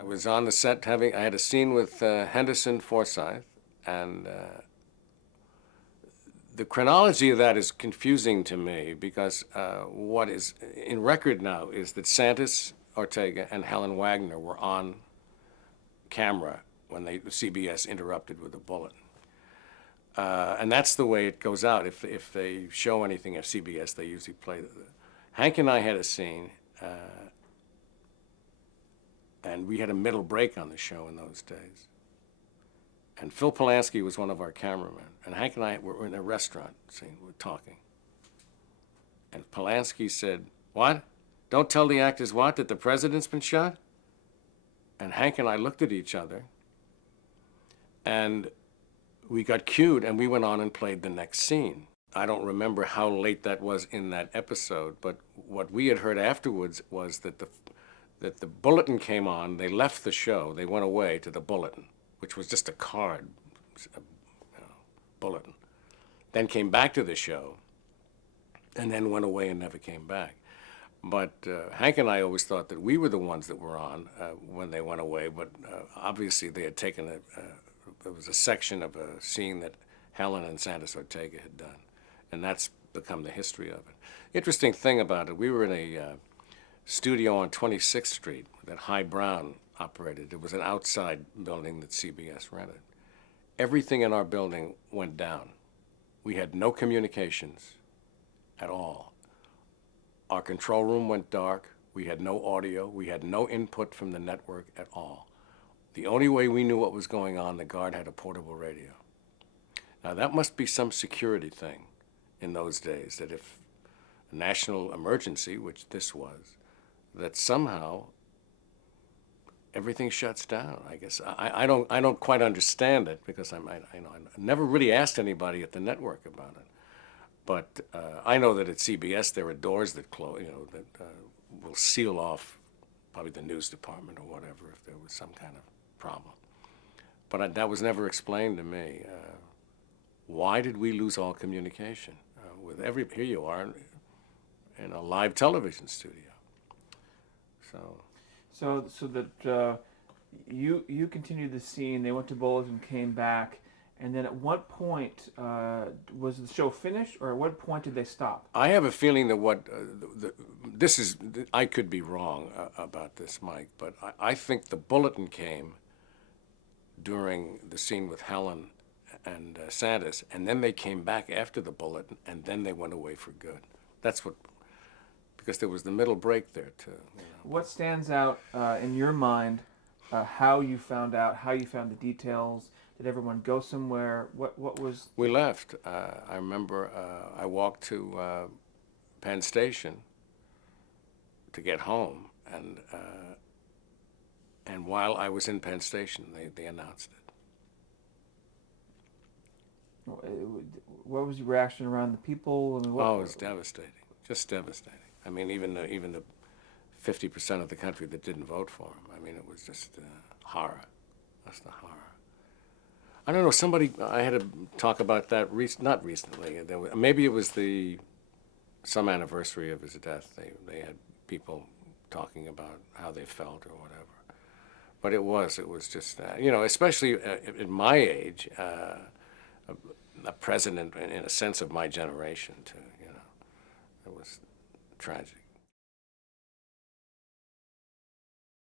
I was on the set I had a scene with Henderson Forsyth, and the chronology of that is confusing to me because what is in record now is that Santos Ortega and Helen Wagner were on camera when CBS interrupted with a bulletin. And that's the way it goes out. If they show anything at CBS, they usually play Hank and I had a scene, and we had a middle break on the show in those days. And Phil Polanski was one of our cameramen. And Hank and I were in a restaurant scene, we're talking. And Polanski said, "What? Don't tell the actors what? That the president's been shot?" And Hank and I looked at each other, and we got cued, and we went on and played the next scene. I don't remember how late that was in that episode, but what we had heard afterwards was that the bulletin came on. They left the show. They went away to the bulletin, which was just a card, bulletin. Then came back to the show, and then went away and never came back. But Hank and I always thought that we were the ones that were on when they went away, but obviously they had taken it was a section of a scene that Helen and Santos Ortega had done, and that's become the history of it. Interesting thing about it, we were in a studio on 26th Street that High Brown operated. It was an outside building that CBS rented. Everything in our building went down. We had no communications at all. Our control room went dark. We had no audio. We had no input from the network at all. The only way we knew what was going on, the guard had a portable radio. Now that must be some security thing in those days, that if a national emergency, which this was, that somehow everything shuts down. I guess I don't quite understand it because I never really asked anybody at the network about it. But I know that at CBS there are doors that close, that will seal off probably the news department or whatever if there was some kind of problem. But that was never explained to me. Why did we lose all communication with here you are in a live television studio. So that you continued the scene. They went to Bulletin, came back, and then at what point was the show finished, or at what point did they stop? I have a feeling that I could be wrong about this, Mike, but I think the Bulletin came during the scene with Helen and Santos, and then they came back after the Bulletin, and then they went away for good. That's because there was the middle break there too. What stands out in your mind? How you found out? How you found the details? Did everyone go somewhere? What was? We left. I remember I walked to Penn Station to get home, and while I was in Penn Station, they announced it. What was your reaction around the people? It was devastating. Just devastating. I mean, even the 50% of the country that didn't vote for him. I mean, it was just horror. That's the horror. I don't know. I had to talk about that. Not recently. Maybe it was some anniversary of his death. They had people talking about how they felt or whatever. But it was just especially at my age, a president in a sense of my generation too. It was tragic.